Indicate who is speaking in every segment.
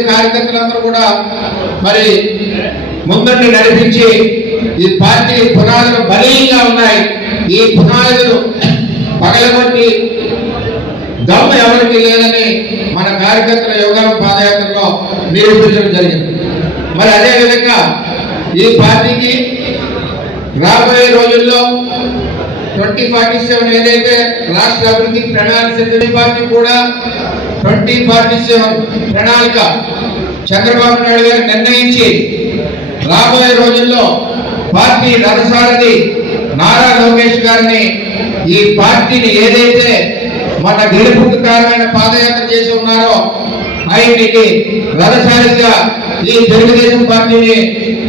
Speaker 1: కార్యకర్తలందరూ కూడా మరి ముందండి నడిపించి ఈ పార్టీ పునాదులు బలీయంగా ఉన్నాయి. ఈ పునాదులు పగలగొట్టి దమ్ము ఎవరికి లేదని మన కార్యకర్తల యోగా పాదయాత్రలో నిరూపించడం జరిగింది. మరి అదే విధంగా ఈ పార్టీకి రాబోయే రోజుల్లో ట్వంటీ ఫార్టీ సెవెన్ ఏదైతే రాష్ట్ర అభివృద్ధికి ప్రణాళిక పార్టీ కూడా ట్వంటీ ఫార్టీ సెవెన్ ప్రణాళిక. చంద్రబాబు నాయుడు గారు నిర్ణయించి రాబోయే రోజుల్లో పార్టీ రథసారథి నారా లోకేష్ గారిని ఈ పార్టీని ఏదైతే మన గెలుపుకు కారణమైన పాదయాత్ర చేసి ఉన్నారో ఆయనకి రథసారిగా ఈ తెలుగుదేశం పార్టీని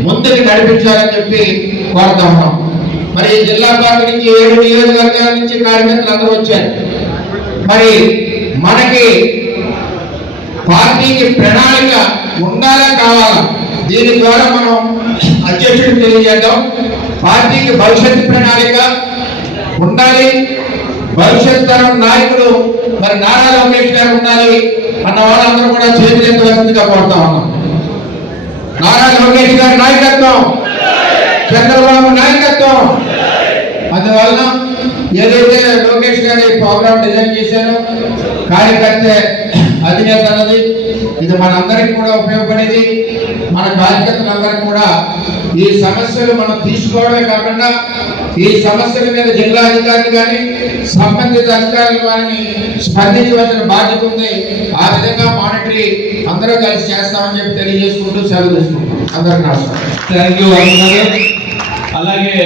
Speaker 1: ముందుకు నడిపించాలని చెప్పి కోరుతా ఉన్నాం. మరి జిల్లా పార్టీ నుంచి ఏడు నియోజకవర్గాల నుంచి కార్యకర్తలు అందరూ వచ్చారు. మరి మనకి పార్టీకి ప్రణాళిక ఉండాలా కావాలా? దీని ద్వారా మనం అధ్యక్షుడికి తెలియజేద్దాం. పార్టీకి భవిష్యత్తు ప్రణాళిక ఉండాలి. భవిష్యత్ తరం నాయకుడు మరి నారా లోకేష్ గారు ఉండాలి అన్న వాళ్ళందరూ కూడా చేతులు కోరుతా ఉన్నాం. నారా లోకేష్ గారి నాయకత్వం చంద్రబాబు నాయకత్వం. అందువలన ఏదైతే లోకేష్ గారి ప్రోగ్రామ్ డిజైన్ చేశారో కార్యకర్త అధినేత అన్నది ఇది మనందరికీ కూడా ఉపయోగపడేది. మన కార్యకర్తలందరికీ కూడా ఈ సమస్యలు మనం తీసుకోవడమే కాకుండా ఈ సమస్యల మీద జిల్లా అధికారులు కానీ సంబంధిత అధికారులు కానీ స్పందించవలసిన బాధ్యత ఉంది. ఆ విధంగా మానిటరీ అందరూ కలిసి చేస్తామని చెప్పి తెలియజేసుకుంటూ సెలవు తీసుకుంటాం అందరికీ నమస్కారం.
Speaker 2: థ్యాంక్ యూ అలాగే